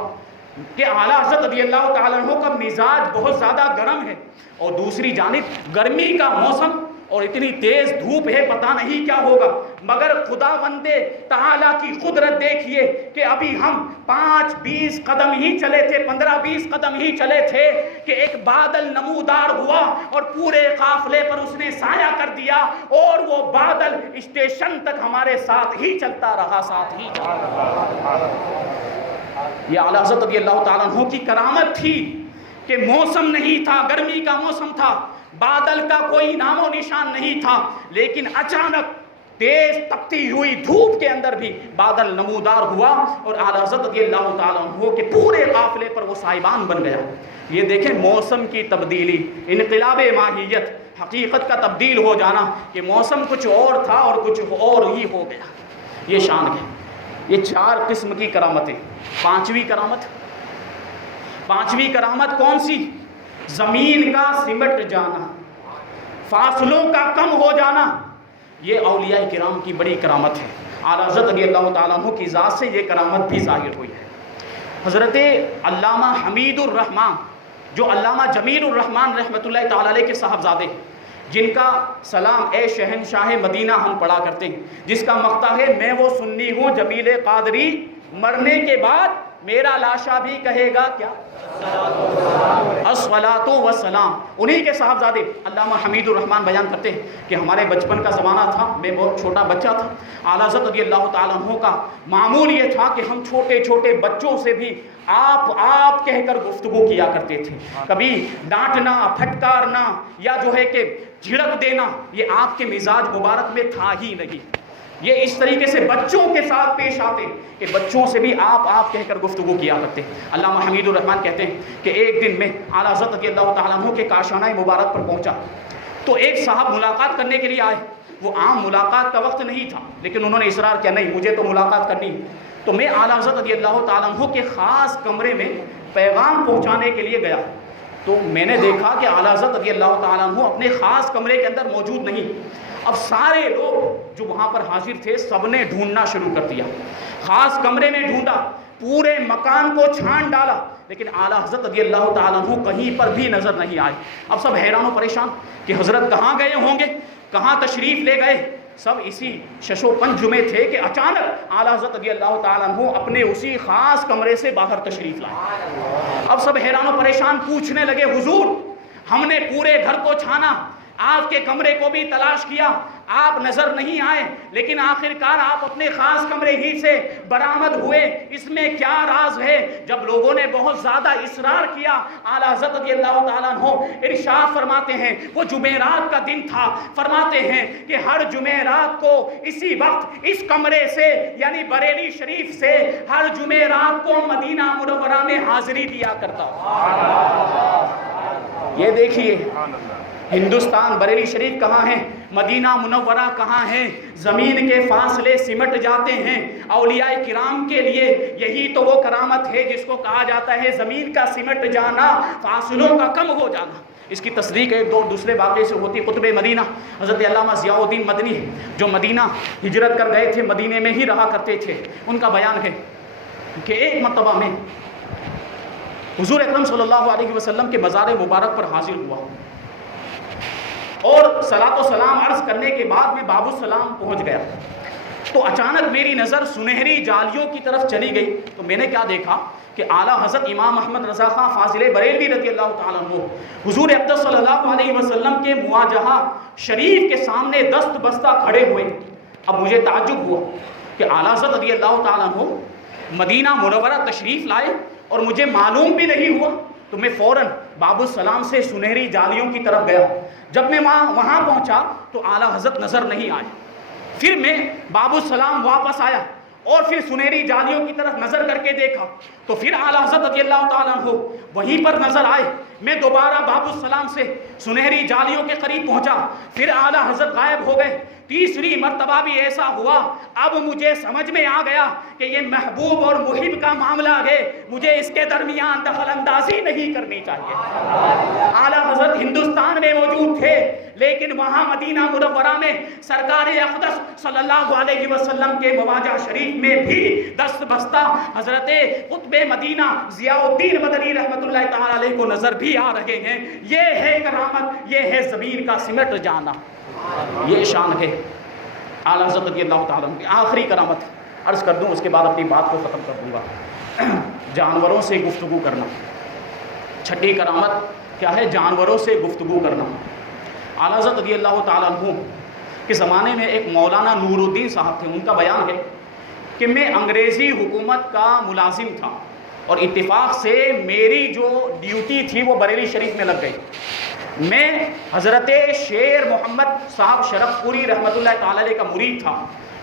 کہ اعلیٰ حضرت رضی اللہ تعالیٰ عنہ کا مزاج بہت زیادہ گرم ہے، اور دوسری جانب گرمی کا موسم اور اتنی تیز دھوپ ہے، پتہ نہیں کیا ہوگا، مگر خداوند تعالیٰ کی قدرت دیکھیے کہ ابھی ہم 5-20 قدم ہی چلے تھے، 15-20 قدم ہی چلے تھے کہ ایک بادل نمودار ہوا اور پورے قافلے پر اس نے سایہ کر دیا، اور وہ بادل اسٹیشن تک ہمارے ساتھ ہی چلتا رہا، ساتھ ہی چلتا رہا۔ یہ اعلیٰ حضرت رضی اللہ تعالیٰ عنہ کی کرامت تھی کہ موسم نہیں تھا، گرمی کا موسم تھا، بادل کا کوئی نام و نشان نہیں تھا، لیکن اچانک تیز تپتی ہوئی دھوپ کے اندر بھی بادل نمودار ہوا اور اعلیٰ حضرت رضی اللہ تعالیٰ عنہ کے پورے قافلے پر وہ سائبان بن گیا۔ یہ دیکھیں موسم کی تبدیلی، انقلاب ماہیت، حقیقت کا تبدیل ہو جانا، کہ موسم کچھ اور تھا اور کچھ اور ہی ہو گیا۔ یہ شان ہے۔ یہ 4 قسم کی کرامتیں۔ پانچویں کرامت کون سی؟ زمین کا سمٹ جانا، فاصلوں کا کم ہو جانا، یہ اولیاء کرام کی بڑی کرامت ہے۔ اعلیٰ حضرت رضی اللہ تعالیٰ عنہ کی ذات سے یہ کرامت بھی ظاہر ہوئی ہے۔ حضرت علامہ حمید الرحمن، جو علامہ جمیل الرحمن رحمۃ اللہ تعالیٰ علیہ کے صاحبزادے، جن کا سلام اے شہنشاہ مدینہ ہم پڑھا کرتے ہیں، جس کا مقطع ہے میں وہ سنی ہوں جمیل قادری، مرنے کے بعد میرا لاشا بھی کہے گا کیا؟ الصلاۃ والسلام۔ انہی کے صاحبزادے علامہ حمید الرحمن بیان کرتے ہیں کہ ہمارے بچپن کا زمانہ تھا، میں بہت چھوٹا بچہ تھا، اعلیٰ حضرت رضی اللہ تعالیٰ عنہ کا معمول یہ تھا کہ ہم چھوٹے چھوٹے بچوں سے بھی آپ کہہ کر گفتگو کیا کرتے تھے، کبھی ڈانٹنا، پھٹکارنا یا جو ہے کہ جھڑک دینا یہ آپ کے مزاج مبارک میں تھا ہی نہیں۔ یہ اس طریقے سے بچوں کے ساتھ پیش آتے کہ بچوں سے بھی آپ کہہ کر گفتگو کیا کرتے۔ علامہ حمید الرحمن کہتے ہیں کہ ایک دن میں اعلیٰ حضرت رضی اللہ تعالیٰ عنہ کے کاشانہ مبارک پر پہنچا تو ایک صاحب ملاقات کرنے کے لیے آئے۔ وہ عام ملاقات کا وقت نہیں تھا، لیکن انہوں نے اصرار کیا نہیں مجھے تو ملاقات کرنی ہے۔ تو میں اعلیٰ حضرت رضی اللہ تعالیٰ عنہ کے خاص کمرے میں پیغام پہنچانے کے لیے گیا، تو میں نے دیکھا کہ اعلیٰ حضرت رضی اللہ تعالیٰ عنہ اپنے خاص کمرے کے اندر موجود نہیں۔ اب سارے لوگ جو وہاں پر حاضر تھے سب نے ڈھونڈنا شروع کر دیا، خاص کمرے میں ڈھونڈا، پورے مکان کو چھان ڈالا، لیکن اعلیٰ حضرت رضی اللہ تعالیٰ عنہ کہیں پر بھی نظر نہیں آئے۔ اب سب حیران و پریشان کہ حضرت کہاں گئے ہوں گے، کہاں تشریف لے گئے۔ سب اسی شش و پنج میں تھے کہ اچانک اعلیٰ حضرت رضی اللہ تعالیٰ عنہ اپنے اسی خاص کمرے سے باہر تشریف لائے۔ اب سب حیران و پریشان پوچھنے لگے حضور ہم نے پورے گھر کو چھانا، آپ کے کمرے کو بھی تلاش کیا، آپ نظر نہیں آئے، لیکن آخر کار آپ اپنے خاص کمرے ہی سے برآمد ہوئے، اس میں کیا راز ہے؟ جب لوگوں نے بہت زیادہ اصرار کیا، اعلیٰ حضرت رضی اللہ تعالیٰ عنہ ارشاد فرماتے ہیں، وہ جمعرات کا دن تھا، فرماتے ہیں کہ ہر جمعرات کو اسی وقت اس کمرے سے یعنی بریلی شریف سے ہر جمعرات کو مدینہ منورہ میں حاضری دیا کرتا ہوں۔ یہ دیکھیے ہندوستان بریلی شریف کہاں ہے، مدینہ منورہ کہاں ہے، زمین کے فاصلے سمٹ جاتے ہیں۔ اولیاء کرام کے لیے یہی تو وہ کرامت ہے جس کو کہا جاتا ہے زمین کا سمٹ جانا، فاصلوں کا کم ہو جانا۔ اس کی تصدیق ایک دو دوسرے واقعے سے ہوتی۔ قطب مدینہ حضرت علامہ ضیاء الدین مدنی جو مدینہ ہجرت کر گئے تھے، مدینے میں ہی رہا کرتے تھے، ان کا بیان ہے کہ ایک مرتبہ میں حضور اکرم صلی اللہ علیہ وسلم کے مزار مبارک پر حاضر ہوا اور صلاۃ و سلام عرض کرنے کے بعد میں باب السلام پہنچ گیا تو اچانک میری نظر سنہری جالیوں کی طرف چلی گئی۔ تو میں نے کیا دیکھا کہ اعلیٰ حضرت امام احمد رضا خان فاضل بریلوی رضی اللہ تعالیٰ عنہ حضور اقدس صلی اللہ علیہ وسلم کے مواجہہ شریف کے سامنے دست بستہ کھڑے ہوئے۔ اب مجھے تعجب ہوا کہ اعلیٰ حضرت رضی اللہ تعالیٰ عنہ مدینہ منورہ تشریف لائے اور مجھے معلوم بھی نہیں ہوا۔ تو میں فوراً باب السلام سے سنہری جالیوں کی طرف گیا۔ جب میں وہاں پہنچا تو اعلیٰ حضرت نظر نہیں آئے۔ پھر میں باب السلام واپس آیا اور پھر سنہری جالیوں کی طرف نظر کر کے دیکھا تو پھر اعلیٰ حضرت رضی اللہ تعالیٰ عنہ وہیں پر نظر آئے۔ میں دوبارہ باب السلام سے سنہری جالیوں کے قریب پہنچا، پھر اعلیٰ حضرت غائب ہو گئے۔ تیسری مرتبہ بھی ایسا ہوا۔ اب مجھے سمجھ میں آ گیا کہ یہ محبوب اور محب کا معاملہ ہے، مجھے اس کے درمیان دخل اندازی نہیں کرنی چاہیے۔ اعلیٰ حضرت ہندوستان میں موجود تھے، لیکن وہاں مدینہ منورہ میں سرکار اقدس صلی اللہ علیہ وسلم کے مواجہ شریف میں بھی دست بستہ حضرت قطب مدینہ ضیاء الدین مدنی رحمت اللہ تعالی علیہ کو نظر بھی آ رہے ہیں۔ یہ ہے کرامت، یہ ہے زمین کا سمٹ جانا، یہ شان ہے اعلیٰ حضرت رضی اللہ تعالیٰ عنہ کی۔ آخری کرامت عرض کر دوں، اس کے بعد اپنی بات کو ختم کر دوں گا۔ جانوروں سے گفتگو کرنا، چھٹی کرامت کیا ہے؟ جانوروں سے گفتگو کرنا۔ اعلیٰ حضرت رضی اللہ تعالیٰ عنہ کے زمانے میں ایک مولانا نور الدین صاحب تھے، ان کا بیان ہے کہ میں انگریزی حکومت کا ملازم تھا اور اتفاق سے میری جو ڈیوٹی تھی وہ بریلی شریف میں لگ گئی۔ میں حضرت شیر محمد صاحب شرف پوری رحمت اللہ تعالی علیہ کا مرید تھا،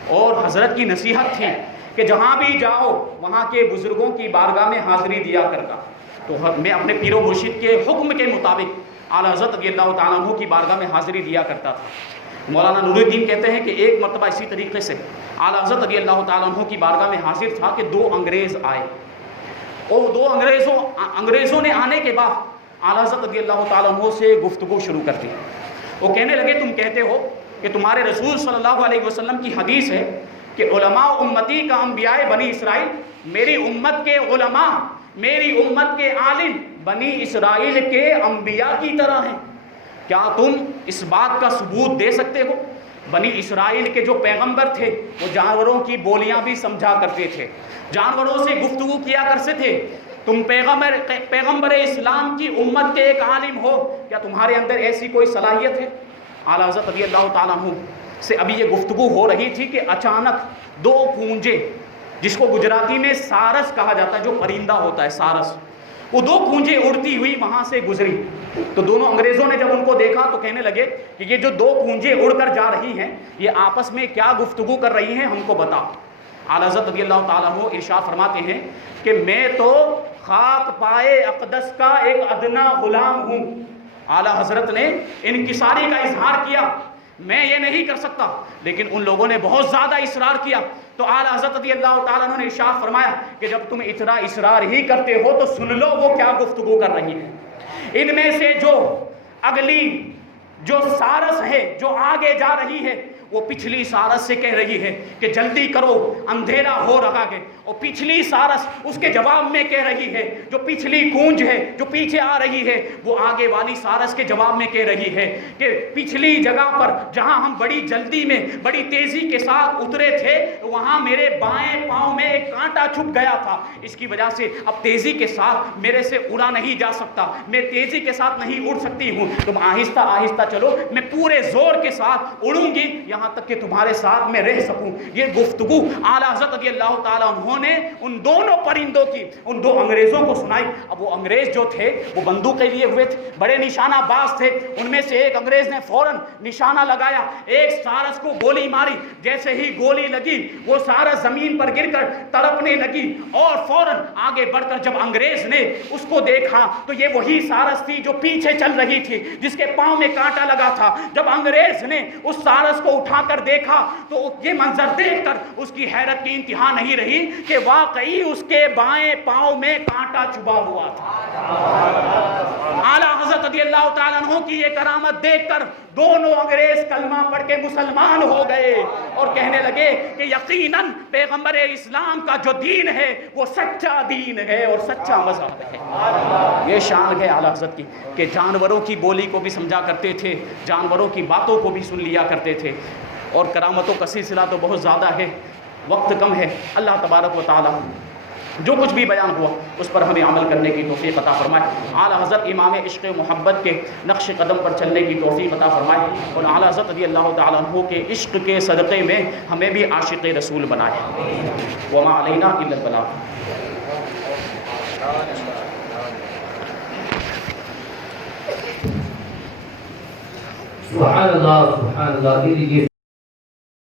اور حضرت کی نصیحت تھی کہ جہاں بھی جاؤ وہاں کے بزرگوں کی بارگاہ میں حاضری دیا کرتا۔ تو میں اپنے پیر و مرشد کے حکم کے مطابق اعلیٰ حضرت رضی اللہ تعالیٰ عنہ کی بارگاہ میں حاضری دیا کرتا تھا۔ مولانا نور الدین کہتے ہیں کہ ایک مرتبہ اسی طریقے سے اعلیٰ حضرت رضی اللہ تعالیٰ عنہ کی بارگاہ میں حاضر تھا کہ 2 انگریز آئے، اور 2 انگریزوں نے آنے کے بعد اعلیٰ حضرت رضی اللہ تعالیٰ عنہ سے گفتگو شروع کر دی۔ وہ کہنے لگے تم کہتے ہو کہ تمہارے رسول صلی اللہ علیہ وسلم کی حدیث ہے کہ علماء امتی کا انبیاء بنی اسرائیل، میری امت کے علماء، میری امت کے عالم بنی اسرائیل کے انبیاء کی طرح ہیں، کیا تم اس بات کا ثبوت دے سکتے ہو؟ بنی اسرائیل کے جو پیغمبر تھے وہ جانوروں کی بولیاں بھی سمجھا کرتے تھے، جانوروں سے گفتگو کیا کرتے تھے۔ تم پیغمبر اسلام کی امت کے ایک عالم ہو، کیا تمہارے اندر ایسی کوئی صلاحیت ہے؟ اعلیٰ حضرت رضی اللہ تعالیٰ عنہ سے ابھی یہ گفتگو ہو رہی تھی کہ اچانک 2 پونجے، جس کو گجراتی میں سارس کہا جاتا ہے، جو پرندہ ہوتا ہے سارس، وہ 2 پونجے اڑتی ہوئی وہاں سے گزری۔ تو دونوں انگریزوں نے جب ان کو دیکھا تو کہنے لگے کہ یہ جو 2 پونجے اڑ کر جا رہی ہیں یہ آپس میں کیا گفتگو کر رہی ہیں، ہم کو بتا۔ اعلیٰ حضرت رضی اللہ تعالیٰ عنہ ارشاد فرماتے ہیں کہ میں تو خاک پائے اقدس کا ایک ادنا غلام ہوں۔ اعلیٰ حضرت نے انکساری کا اظہار کیا، میں یہ نہیں کر سکتا، لیکن ان لوگوں نے بہت زیادہ اصرار کیا تو اعلیٰ حضرت رضی اللہ تعالیٰ عنہ نے ارشاد فرمایا کہ جب تم اتنا اصرار ہی کرتے ہو تو سن لو وہ کیا گفتگو کر رہی ہیں۔ ان میں سے جو اگلی جو سارس ہے، جو آگے جا رہی ہے، وہ پچھلی سارس سے کہہ رہی ہے کہ جلدی کرو اندھیرا ہو رہا ہے، اور پچھلی سارس اس کے جواب میں کہہ رہی ہے، جو پچھلی گونج ہے جو پیچھے آ رہی ہے وہ آگے والی سارس کے جواب میں کہہ رہی ہے کہ پچھلی جگہ پر جہاں ہم بڑی جلدی میں بڑی تیزی کے ساتھ اترے تھے وہاں میرے بائیں پاؤں میں ایک کانٹا چھپ گیا تھا، اس کی وجہ سے اب تیزی کے ساتھ میرے سے اڑا نہیں جا سکتا، میں تیزی کے ساتھ نہیں اڑ سکتی ہوں، تم آہستہ آہستہ چلو، میں پورے زور کے ساتھ اڑوں گی یہاں تک کہ تمہارے ساتھ میں رہ سکوں۔ یہ گفتگو اعلیٰ حضرت رضی اللہ تعالیٰ عنہ نے ان دونوں پرندوں کی ان 2 انگریزوں کو سنائی۔ اب وہ انگریز جو تھے وہ بندوقیں لیے ہوئے تھے، بڑے نشانہ باز تھے، ان میں سے ایک انگریز نے فوراً نشانہ لگایا، ایک سارس کو گولی ماری، جیسے ہی گولی لگی وہ سارس زمین پر گر کر تڑپنے لگی، اور فوراً آگے بڑھ کر جب انگریز نے اس کو دیکھا تو یہ وہی سارس تھی جو پیچھے چل رہی تھی، جس کے پاؤں میں کانٹا لگا تھا۔ جب انگریز نے اس سارس کو اٹھا کر دیکھا تو یہ منظر دیکھ کر اس کی حیرت کی انتہا نہیں رہی کہ واقعی اس کے بائیں پاؤں میں کانٹا چبھا ہوا تھا۔ اعلیٰ حضرت رضی اللہ تعالیٰ عنہ کی یہ کرامت دیکھ کر دونوں انگریز کلمہ پڑھ کے مسلمان ہو گئے اور کہنے لگے کہ یقیناً پیغمبر اسلام کا جو دین ہے وہ سچا دین ہے اور سچا مذہب ہے۔ یہ شان ہے اعلیٰ حضرت کی کہ جانوروں کی بولی کو بھی سمجھا کرتے تھے، جانوروں کی باتوں کو بھی سن لیا کرتے تھے۔ اور کرامتوں کا سلسلہ تو بہت زیادہ ہے، وقت کم ہے۔ اللہ تبارک و تعالی جو کچھ بھی بیان ہوا اس پر ہمیں عمل کرنے کی توفیق عطا فرمائے۔ اعلیٰ حضرت امام عشق محبت کے نقش قدم پر چلنے کی توفیق عطا فرمائے، اور اعلیٰ حضرت رضی اللہ تعالیٰ عنہ کے عشق کے صدقے میں ہمیں بھی عاشق رسول بنائے۔ وما علینا الا البلاغ۔ سبحان اللہ، سبحان اللہ۔